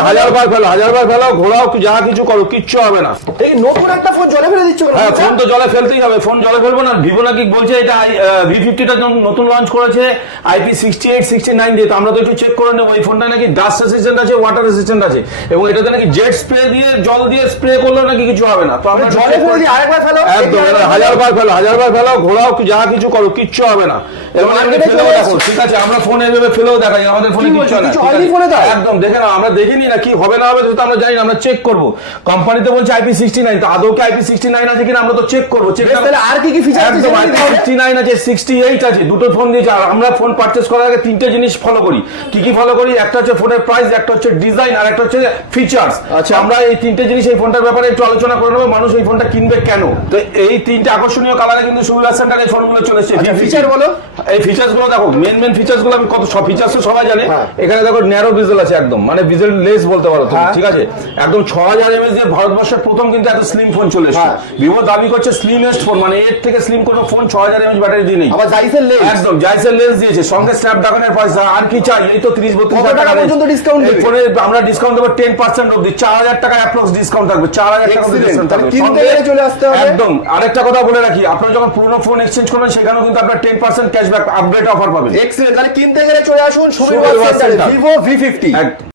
হাজার বার ফেলো হাজার ফেলো ঘোরাও যা কিছু করো কিচ্ছু হবে না। এই নতুন একটা ফোন জলে ফেলে দিচ্ছ হ্যাঁ ফোন তো জলে ফেলতেই হবে ফোন জলে ফেলব না। ভিভো নাকি বলছে এটা ভি ফিফটিটা নতুন লঞ্চ করেছে IP sixty eight sixty nine দিয়ে আমরা তো একটু চেক করে নেব এই ফোনটা নাকি ডাস্ট রেসিস্ট্যান্ট আছে ওয়াটার রেসিস্ট্যান্ট আছে। এবং এটাতে নাকি জেট স্প্রে দিয়ে জল দিয়ে স্প্রে করলেও নাকি কিছু হবে না। তো আমরা জলে ফেলে করে- আরেকবার ফেলো একদম দেখি হাজার ফেলো। বার ফেলো হাজার বার ফেলো ঘোরাও যা কিছু করো কিচ্ছু হবে না। ঠিক আছে আমরা ফোন এইভাবে ফেলেও দেখাই আমাদের ফোনে কি কিচ্ছু বলছো? না কিছু ঠিক হয়নি আছে? ফোনে তাই? একদম দেখে না আমরা দেখিনি না কি হবে না হবে সেটা আমরা জানি না আমরা চেক করব। কোম্পানিতে বলছে আইপি সিক্সটি নাইন তো আদৌ কি আইপি সিক্সটি নাইন আছে কিনা আমরা তো চেক করব। চেক তাহলে আর কি কি feature একদম আইপি সিক্সটি নাইন আছে সিক্সটি এইট আছে দুটো ফোন দিয়েছে আর আমরা ফোন পারচেস করার আগে তিনটে জিনিস ফলো করি। কি কি ফলো করি? একটা হচ্ছে ফোনের প্রাইস একটা হচ্ছে ডিজাইন আর একটা হচ্ছে ফিচার্স আচ্ছা। আমরা এই তিনটে জিনিস এই ফোনটার ব্যাপারে একটু আলোচনা করে নেব মানুষ এই ফোনটা কিনবে কেন? তো এই তিনটে আকর্ষণীয় কালারে কিন্তু সুবিধা সেন্টার ফোনগুলো চলে এসেছে। V50 feature বলো। এই ফিচার্সগুলো দেখো মেন মেন ফিচার্সগুলো আমি কত সব ফিচার্স তো সবাই জানে। হ্যাঁ। এখানে দেখো ন্যারো আছে একদম মানে লেস বলতে পারো তুমি হ্যাঁ। ঠিক আছে? একদম ছ হাজার এমএস দিয়ে ভারতবর্ষের প্রথম কিন্তু এত স্লিম ফোন চলে এসেছে। হ্যাঁ। ভিভো দাবি করছে স্লিমেস্ট ফোন মানে এর থেকে স্লিম কোনো ফোন ছ হাজার এমএস ব্যাটারি দিয়ে নেই। আবার জাইসের লেন্স একদম জাইসের লেন্স দিয়েছে। সঙ্গে স্ন্যাপড্রাগনের পয়সা আর কি চাই? এই তো ত্রিশ বত্রিশ কত টাকা পর্যন্ত discount দেবে? ফোনে আমরা ডিসকাউন্ট দেবো টেন পার্সেন্ট অব্দি চার হাজার টাকা অ্যাপ্রক্স ডিসকাউন্ট থাকবে চার হাজার টাকা ডিসকাউন্ট থাকবে। কিনতে গেলে চলে আসতে হবে। একদম আরেকটা কথা বলে রাখি। আপনারা যখন পুরোনো ফোন এক্সচেঞ্জ করবেন সেখানেও কিন্তু আপনার ten percent cashback update offer পাবেন। এক্সেলেন্ট তাহলে কিনতে গেলে চলে আসুন সেন্টারে ভিভো ভি ফিফটি